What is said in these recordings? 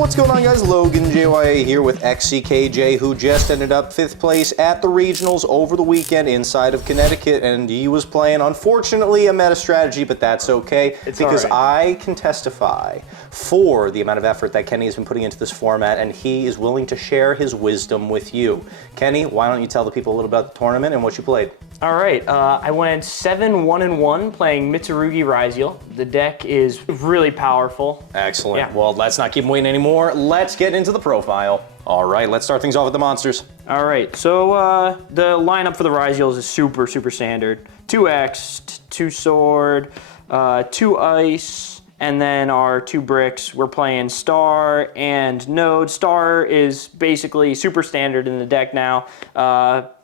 What's going on, guys? Logan JYA here with XCKJ, who just ended up 5th place at the regionals over the weekend inside of Connecticut, and he was playing, unfortunately, a meta strategy, but that's okay, because I can testify for the amount of effort that Kenny has been putting into this format, and he is willing to share his wisdom with you. Kenny, why don't you tell the people a little about the tournament and what you played? All right, I went 7-1-1 playing Mitsurugi Ryzeal. The deck is really powerful. Excellent. Yeah. Well, let's not keep him waiting anymore. Let's get into the profile. All right, let's start things off with the monsters. All right, so the lineup for the Ryzeals is super standard. 2 X, 2 Sword, 2 Ice, and then our 2 bricks. We're playing Star and Node. Star is basically super standard in the deck now.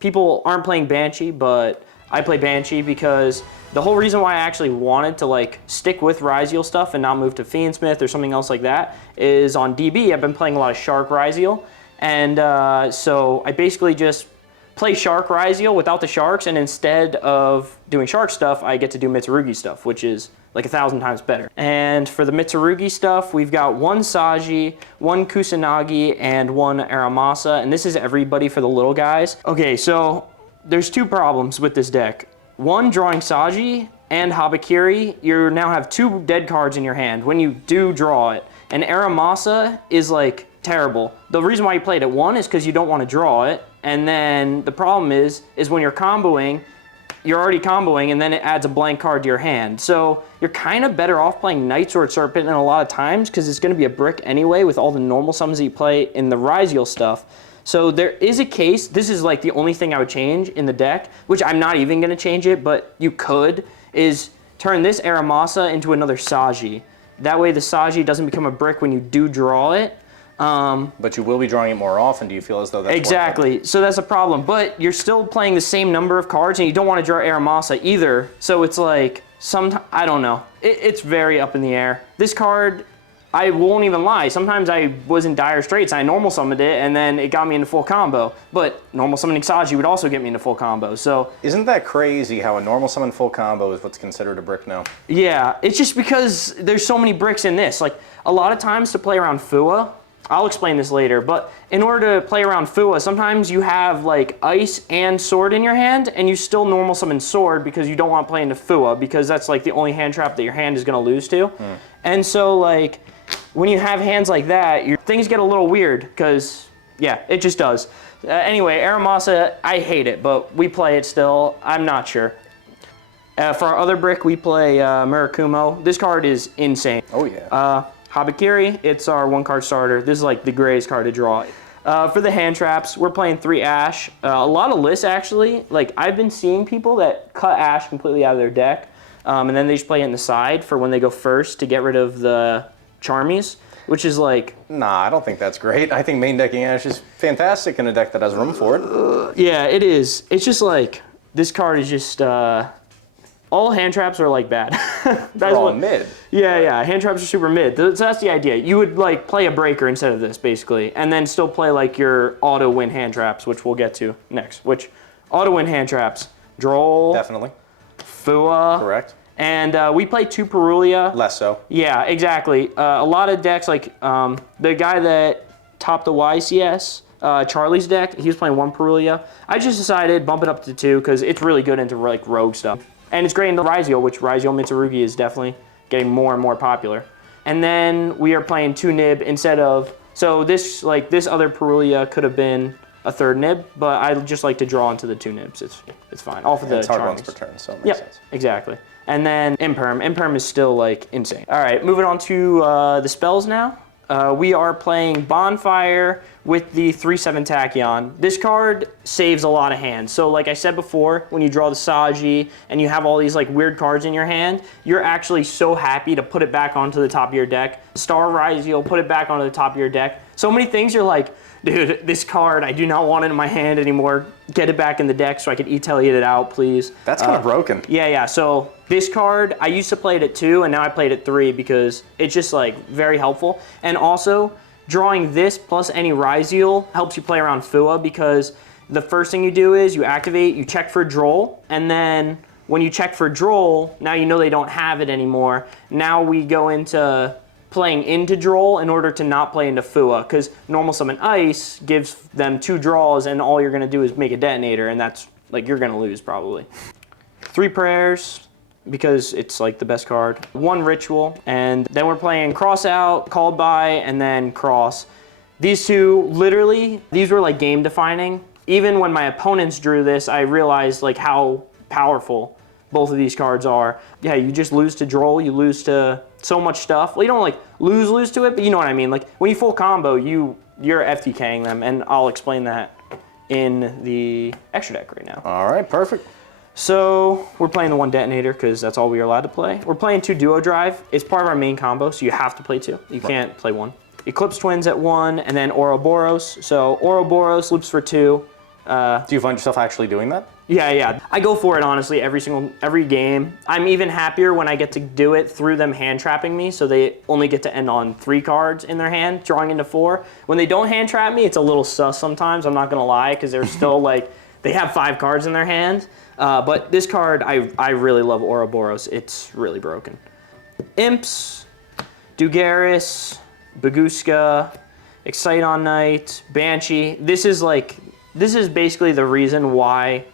People aren't playing Banshee, but I play Banshee because the whole reason why I actually wanted to like stick with Ryzeal stuff and not move to Fiendsmith or something else like that is on DB. I've been playing a lot of Shark Ryzeal, and so I basically just play Shark Ryzeal without the Sharks, and instead of doing Shark stuff, I get to do Mitsurugi stuff, which is like 1,000 times better. And for the Mitsurugi stuff, we've got 1 Saji, 1 Kusanagi, and 1 Aramasa, and this is everybody for the little guys. Okay, so there's 2 problems with this deck. 1, drawing Saji and Habakiri, you now have 2 dead cards in your hand when you do draw it. And Aramasa is like terrible. The reason why you played it 1 is because you don't want to draw it, and then the problem is when you're comboing, you're already comboing, and then it adds a blank card to your hand. So you're kind of better off playing Night Sword Serpent in a lot of times because it's going to be a brick anyway with all the normal summons that you play in the Ryzeal stuff. So there is a case, this is like the only thing I would change in the deck, which I'm not even going to change it, but you could, is turn this Aramasa into another Saji. That way the Saji doesn't become a brick when you do draw it. But you will be drawing it more often. Do you feel as though that's exactly? So that's a problem. But you're still playing the same number of cards, and you don't want to draw Aramasa either. So it's like I don't know. It's very up in the air. This card, I won't even lie. Sometimes I was in dire straits. I normal summoned it, and then it got me into full combo. But normal summoning Saji would also get me into full combo. So isn't that crazy how a normal summon full combo is what's considered a brick now? Yeah, it's just because there's so many bricks in this. Like a lot of times to play around Fua. I'll explain this later, but in order to play around Fua, sometimes you have like Ice and Sword in your hand, and you still normal summon Sword because you don't want to play into Fua, because that's like the only hand trap that your hand is going to lose to. And so like, when you have hands like that, things get a little weird, because yeah, it just does. Anyway, Aramasa, I hate it, but we play it still. I'm not sure. For our other brick, we play Murakumo. This card is insane. Oh yeah. Habakiri, it's our 1-card starter. This is like the greatest card to draw. For the hand traps, we're playing 3 Ash. A lot of lists actually. Like I've been seeing people that cut Ash completely out of their deck, and then they just play it in the side for when they go first to get rid of the Charmies, which is like... Nah, I don't think that's great. I think main decking Ash is fantastic in a deck that has room for it. Yeah, it is. It's just like, this card is just... all hand traps are like bad. They're all mid. Yeah, hand traps are super mid. So that's the idea. You would like play a breaker instead of this basically, and then still play like your auto win hand traps, which we'll get to next. Which auto win hand traps? Droll. Definitely. Fua. Correct. And we play 2 Perulia. Less so. Yeah, exactly. A lot of decks like the guy that topped the YCS. Charlie's deck, he was playing 1 Perulia. I just decided bump it up to 2 because it's really good into like rogue stuff. And it's great in the Ryzeal, which Ryzeal Mitsurugi is definitely getting more and more popular. And then we are playing 2 Nib instead of, so this other Perulia could have been a 3rd Nib, but I just like to draw into the 2 Nibs. It's fine. All for the it's hard Charmies. once per turn, so it makes sense. Exactly. And then Imperm. Imperm is still like insane. All right, moving on to the spells now. We are playing Bonfire with the 3/7 Tachyon. This card saves a lot of hands. So like I said before, when you draw the Saji and you have all these like weird cards in your hand, you're actually so happy to put it back onto the top of your deck. Star Ryzeal, put it back onto the top of your deck. So many things you're like, dude, this card, I do not want it in my hand anymore. Get it back in the deck so I can e-taliate it out, please. That's kind of broken. Yeah. So this card, I used to play it at 2, and now I played it 3 because it's just like very helpful. And also, drawing this plus any Ryzeal helps you play around Fua, because the first thing you do is you activate, you check for Droll, and then when you check for Droll, now you know they don't have it anymore. Now we go into playing into Droll in order to not play into Fua, because normal summon Ice gives them 2 draws, and all you're going to do is make a detonator, and that's, like, you're going to lose probably. 3 prayers, because it's like the best card. 1 ritual, and then we're playing Cross Out, Called By, and then Cross. These 2, literally, these were like game defining. Even when my opponents drew this, I realized like how powerful both of these cards are. Yeah, you just lose to Droll, you lose to so much stuff. Well, you don't like lose to it, but you know what I mean. Like when you full combo, you're FTKing them, and I'll explain that in the extra deck right now. All right, perfect. So we're playing the 1 detonator because that's all we are allowed to play. We're playing 2 duo drive. It's part of our main combo, so you have to play 2. You can't play 1. Eclipse Twins at 1, and then Ouroboros. So Ouroboros loops for 2. Do you find yourself actually doing that? Yeah. I go for it honestly every game. I'm even happier when I get to do it through them hand trapping me, so they only get to end on 3 cards in their hand, drawing into 4. When they don't hand trap me, it's a little sus sometimes. I'm not gonna lie, because they're still like they have 5 cards in their hand. But this card, I really love Ouroboros. It's really broken. Imps, Dugaris, Baguska, Excite on Night, Banshee. This is basically the reason why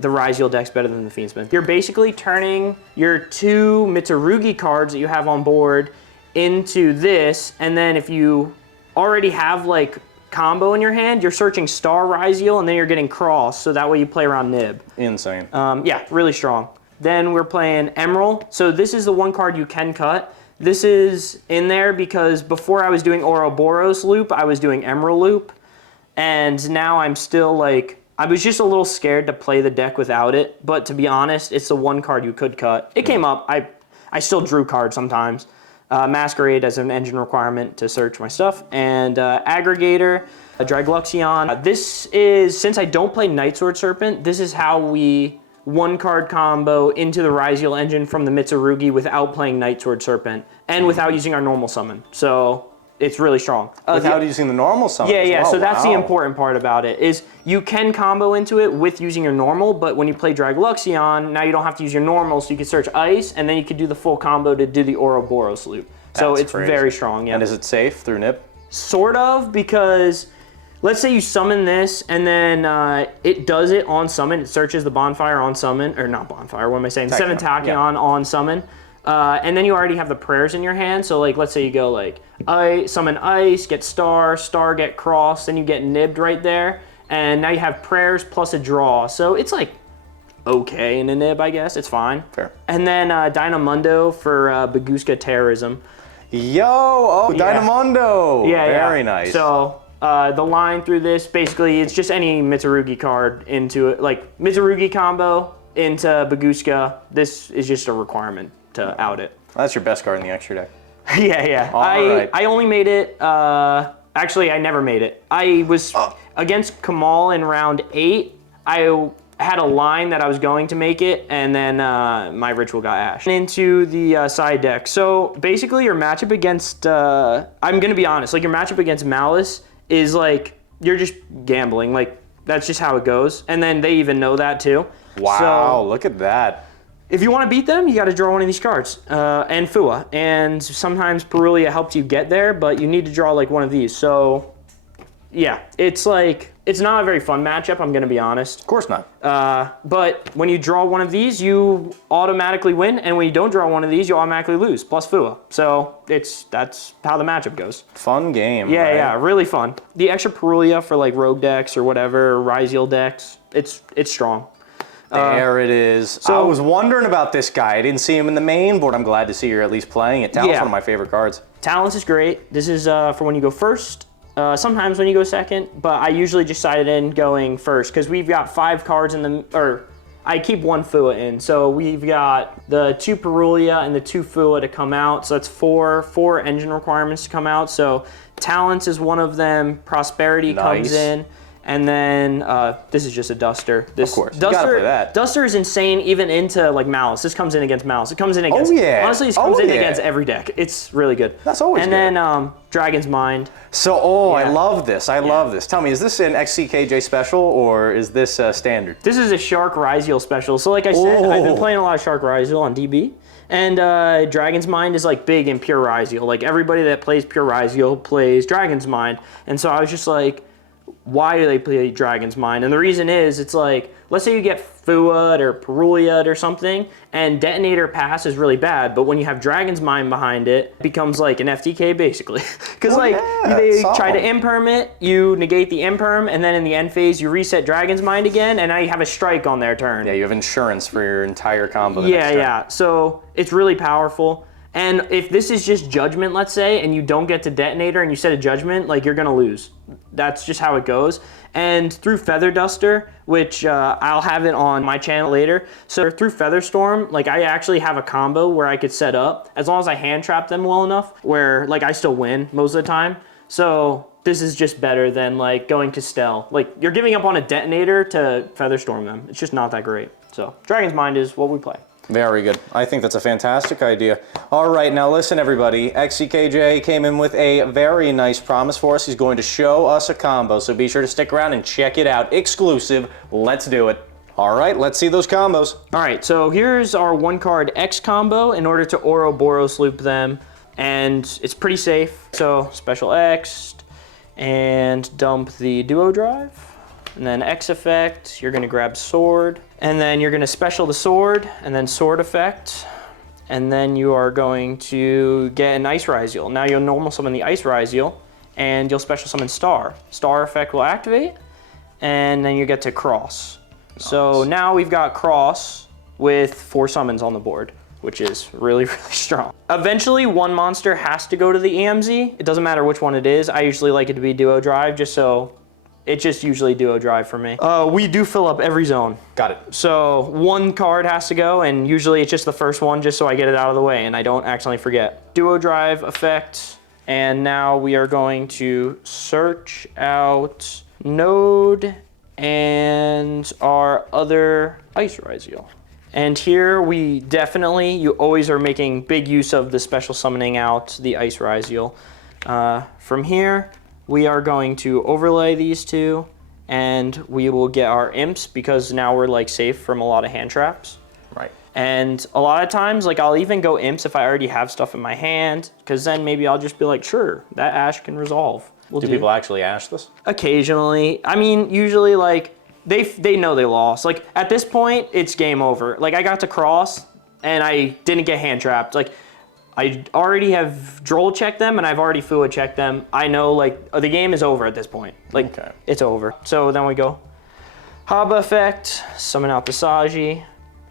the Ryzeal deck's better than the Fiendsmith. You're basically turning your 2 Mitsurugi cards that you have on board into this, and then if you already have like combo in your hand, you're searching Star Ryzeal, and then you're getting Cross, so that way you play around Nib. Insane. Yeah, really strong. Then we're playing Emerald. So this is the 1 card you can cut. This is in there because before I was doing Ouroboros loop, I was doing Emerald loop. And now I'm still like, I was just a little scared to play the deck without it. But to be honest, it's the 1 card you could cut. It came up. I still drew cards sometimes. Masquerade as an engine requirement to search my stuff. And Aggregator, Dragluxion. This is, since I don't play Nightsword Serpent, this is how we 1 card combo into the Ryzeal engine from the Mitsurugi without playing Nightsword Serpent and without using our normal summon. So it's really strong. Without using the normal summon as well. So that's the important part about it, is you can combo into it with using your normal, but when you play Dragluxion, now you don't have to use your normal, so you can search Ice, and then you could do the full combo to do the Ouroboros loop. So it's crazy. Very strong, yeah. And is it safe through Nib? Sort of, because let's say you summon this, and then it does it on summon. It searches the bonfire on summon, or not bonfire, what am I saying? Tachyon. 7 Tachyon on summon. And then you already have the prayers in your hand. So like, let's say you go like, summon Ice, get Star, get Cross, then you get Nibbed right there. And now you have prayers plus a draw. So it's like, okay in a Nib, I guess. It's fine. Fair. And then Dynamundo for Baguska Terrorism. Dynamundo. Yeah, Very nice. So the line through this, basically, it's just any Mitsurugi card into it. Like, Mitsurugi combo into Baguska. This is just a requirement to out it. That's your best card in the extra deck. Yeah. I only made it, actually I never made it. I was against Kamal in round 8. I had a line that I was going to make it, and then my ritual got ashed. Into the side deck. So basically your matchup against, I'm gonna be honest, like your matchup against Malice is like, you're just gambling. Like that's just how it goes. And then they even know that too. Wow, so, look at that. If you want to beat them, you got to draw one of these cards, and Fua. And sometimes Perulia helps you get there, but you need to draw like one of these. So, yeah, it's like, it's not a very fun matchup, I'm going to be honest. Of course not. But when you draw one of these, you automatically win, and when you don't draw one of these, you automatically lose, plus Fua. So, that's how the matchup goes. Fun game, Yeah, right? Yeah, really fun. The extra Perulia for like rogue decks or whatever, Ryzeal decks, it's strong. There it is. So I was wondering about this guy. I didn't see him in the main board. I'm glad to see you're at least playing it. Talent's one of my favorite cards. Talents is great. This is for when you go first. Sometimes when you go second, but I usually just sided in going first because we've got 5 cards in the, or I keep 1 Fua in. So we've got the 2 Perulia and the 2 Fua to come out. So that's 4 engine requirements to come out. So Talents is one of them. Prosperity comes in. And then this is just a Duster. This Of course, you Duster, gotta play that. Duster is insane even into like Malice. This comes in against Malice. It comes in against, yeah. honestly, this comes in against every deck. It's really good. That's always and good. And then Dragon's Mind. So, I Yeah. love this. I love this. Tell me, is this an XCKJ special or is this standard? This is a Shark Ryzeal special. So like I said, I've been playing a lot of Shark Ryzeal on DB. And Dragon's Mind is like big in pure Ryzeal. Like everybody that plays pure Ryzeal plays Dragon's Mind. And so I was just like, why do they play Dragon's Mind? And the reason is, it's like, let's say you get Fuad or Peruliad or something, and Detonator Pass is really bad, but when you have Dragon's Mind behind it, it becomes like an FTK basically. Because they try to imperm it, you negate the imperm, and then in the end phase you reset Dragon's Mind again, and now you have a strike on their turn. Yeah, you have insurance for your entire combo. Yeah. So it's really powerful. And if this is just Judgment, let's say, and you don't get to Detonator and you set a Judgment, like you're gonna lose. That's just how it goes. And through Feather Duster, which I'll have it on my channel later. So through Featherstorm, like I actually have a combo where I could set up, as long as I hand trap them well enough, where like I still win most of the time. So this is just better than like going to Stell. Like you're giving up on a Detonator to Featherstorm them. It's just not that great. So Dragon's Mind is what we play. Very good. I think that's a fantastic idea. All right, now listen, everybody. XCKJ came in with a very nice promise for us. He's going to show us a combo, so be sure to stick around and check it out. Exclusive. Let's do it. All right, let's see those combos. All right, so here's our one card X combo in order to Ouroboros loop them, and it's pretty safe. So special X and dump the Duo Drive. And then X effect, you're gonna grab Sword, and then you're gonna special the Sword, and then Sword effect, and then you are going to get an Ice Ryzeal. Now you'll normal summon the Ice Ryzeal, and you'll special summon Star. Star effect will activate, and then you get to Cross. Nice. So now we've got Cross with 4 summons on the board, which is really, really strong. Eventually, one monster has to go to the EMZ. It doesn't matter which one it is. I usually like it to be Duo Drive, just so it's just usually Duo Drive for me. We do fill up every zone. Got it. So one card has to go, and usually it's just the first one, just so I get it out of the way and I don't accidentally forget. Duo Drive effect, and now we are going to search out Node and our other Ice Ryzeal. And here we definitely, you always are making big use of the special summoning out the Ice Ryzeal. From here, we are going to overlay these two, and we will get our imps because now we're like safe from a lot of hand traps. Right. And a lot of times, like I'll even go imps if I already have stuff in my hand, because then maybe I'll just be like, sure, that Ash can resolve. Do people actually Ash this? Occasionally. I mean, usually like they know they lost. Like at this point, it's game over. Like I got to Cross and I didn't get hand trapped. Like I already have Droll checked them and I've already Fua checked them. I know like the game is over at this point. Like It's over. So then we go Haba effect, summon out the Saji,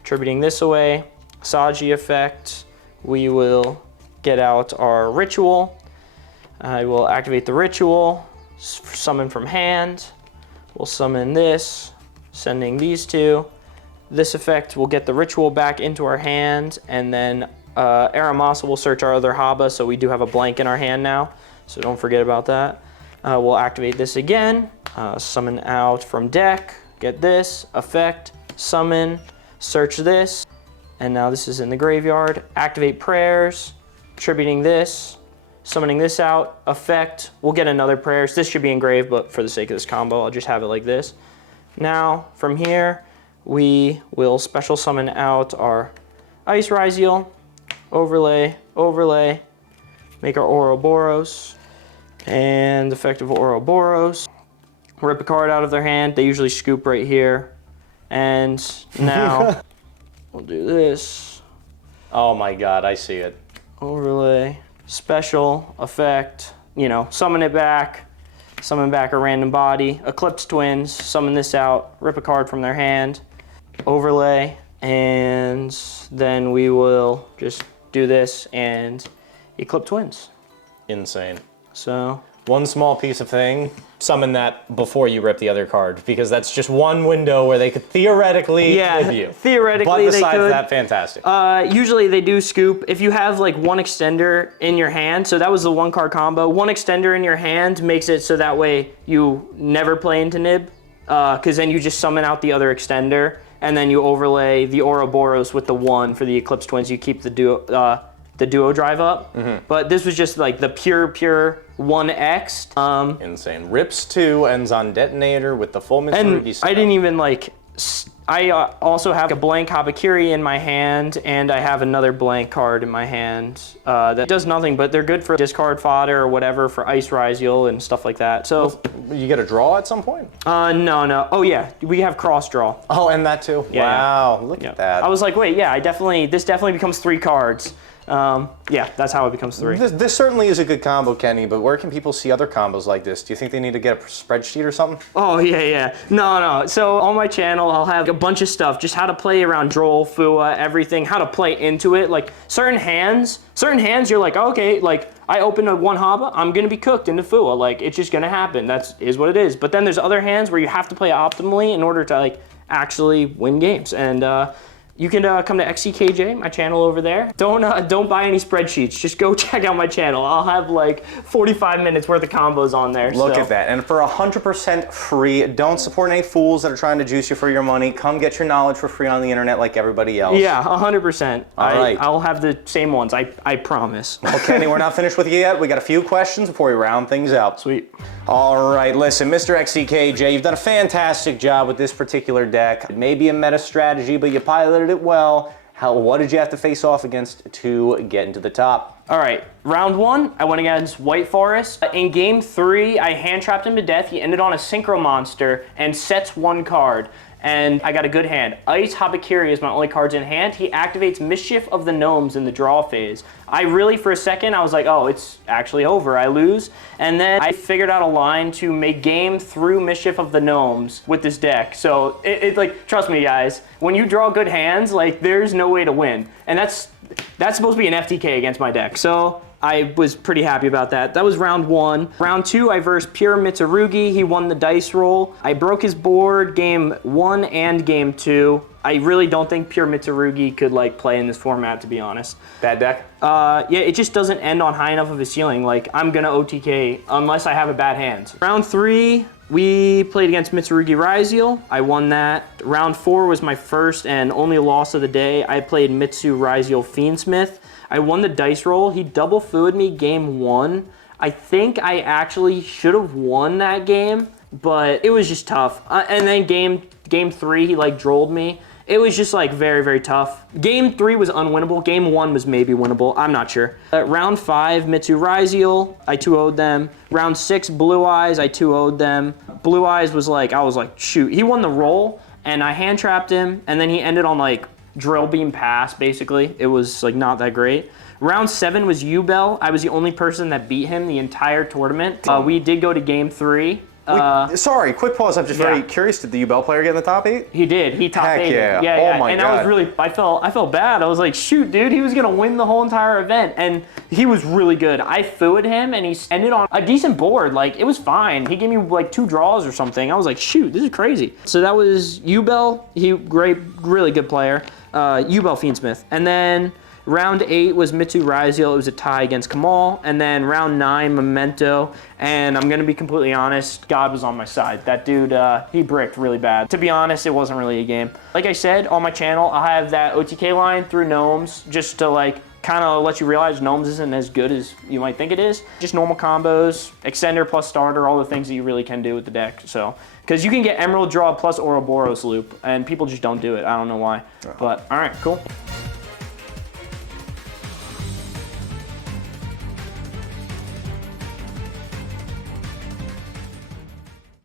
attributing this away. Saji effect, we will get out our ritual. I will activate the ritual, summon from hand. We'll summon this, sending these two. This effect will get the ritual back into our hand, and then Aramasa will search our other Haba, so we do have a blank in our hand now, so don't forget about that. We'll activate this again, summon out from deck, get this, effect, summon, search this, and now this is in the graveyard. Activate prayers, attributing this, summoning this out, effect, we'll get another prayers. This should be engraved, but for the sake of this combo, I'll just have it like this. Now, from here, we will special summon out our Ice Ryzeal, overlay, overlay, make our Ouroboros, and effective Ouroboros. Rip a card out of their hand, they usually scoop right here. And now, we'll do this. Oh my god, I see it. Overlay, special, effect, you know, summon it back, summon back a random body, Eclipse Twins, summon this out, rip a card from their hand, overlay, and then we will just do this and Eclipse Twins. Insane. So one small piece of thing, summon that before you rip the other card, because that's just one window where they could theoretically nib you. Theoretically but they besides could. that, fantastic. Usually they do scoop. If you have like one extender in your hand, so that was the 1-card combo, one extender in your hand makes it so that way you never play into nib, because then you just summon out the other extender, and then you overlay the Ouroboros with the 1 for the Eclipse Twins. You keep the duo drive up. But this was just like the pure 1x. Insane. Rips 2, ends on detonator with the full Mitsurugi style. I didn't even like, I also have a blank Habakiri in my hand, and I have another blank card in my hand that does nothing, but they're good for discard fodder or whatever for Ice Ryzeal and stuff like that. So you get a draw at some point? No. Oh yeah, we have cross draw. Oh, and that too. Yeah, wow, look at that. I was like, wait, yeah, this definitely becomes 3 cards. Yeah, that's how it becomes 3. This certainly is a good combo, Kenny, but where can people see other combos like this? Do you think they need to get a spreadsheet or something? Oh, yeah. No. So on my channel, I'll have a bunch of stuff, just how to play around Droll, Fua, everything, how to play into it. Like certain hands, you're like, okay, like I open a 1 Haba, I'm gonna be cooked into Fua. Like it's just gonna happen. Is what it is. But then there's other hands where you have to play optimally in order to like actually win games. And you can come to XCKJ, my channel over there. Don't buy any spreadsheets. Just go check out my channel. I'll have like 45 minutes worth of combos on there. Look at that. And for 100% free, don't support any fools that are trying to juice you for your money. Come get your knowledge for free on the internet like everybody else. Yeah, 100%. All right. I'll have the same ones, I promise. Well, Kenny, we're not finished with you yet. We got a few questions before we round things out. Sweet. All right, listen, Mr. XCKJ, you've done a fantastic job with this particular deck. It may be a meta strategy, but you piloted it well. What did you have to face off against to get into the top? All right, round 1, I went against White Forest. In game 3, I hand trapped him to death. He ended on a Synchro Monster and sets 1 card. And I got a good hand. Ice Habakiri is my only cards in hand. He activates Mischief of the Gnomes in the draw phase. I really, for a second, I was like, oh, it's actually over. I lose. And then I figured out a line to make game through Mischief of the Gnomes with this deck. So, like, trust me, guys, when you draw good hands, like, there's no way to win. And that's supposed to be an FTK against my deck. So I was pretty happy about that. That was round 1. Round 2, I versed Pure Mitsurugi. He won the dice roll. I broke his board game 1 and game 2. I really don't think Pure Mitsurugi could like play in this format, to be honest. Bad deck? Yeah, it just doesn't end on high enough of a ceiling. Like, I'm gonna OTK unless I have a bad hand. Round 3, we played against Mitsurugi Ryzeal. I won that. Round 4 was my first and only loss of the day. I played Mitsu Ryzeal Fiendsmith. I won the dice roll. He double fooed me game 1. I think I actually should have won that game, but it was just tough. And then game 3, he like drolled me. It was just like very, very tough. Game 3 was unwinnable. Game 1 was maybe winnable. I'm not sure. Round 5, Mitsu Ryzeal. I 2-0'd them. Round 6, Blue Eyes. I 2-0'd them. Blue Eyes was like, I was like, shoot. He won the roll, and I hand trapped him, and then he ended on like drill beam pass, basically. It was like not that great. Round 7 was YuGiOh. I was the only person that beat him the entire tournament. We did go to game 3. Sorry, quick pause. I'm just very curious. Did the UBell player get in the top 8? He did. He top 8. Yeah. Oh my and God. I was really, I felt bad. I was like, shoot, dude, he was gonna win the whole entire event, and he was really good. I fooed him, and he ended on a decent board. Like, it was fine. He gave me like 2 draws or something. I was like, shoot, this is crazy. So that was YuGiOh. He really good player. YuGiOh Fiendsmith, and then round 8 was Mitsu Ryzeal. It was a tie against Kamal. And then round 9, Memento. And I'm going to be completely honest, God was on my side. That dude, he bricked really bad. To be honest, it wasn't really a game. Like I said, on my channel, I'll have that OTK line through Gnomes just to like kind of let you realize Gnomes isn't as good as you might think it is. Just normal combos, extender plus starter, all the things that you really can do with the deck. So, because you can get Emerald Draw plus Ouroboros loop, and people just don't do it. I don't know why. But, all right, cool.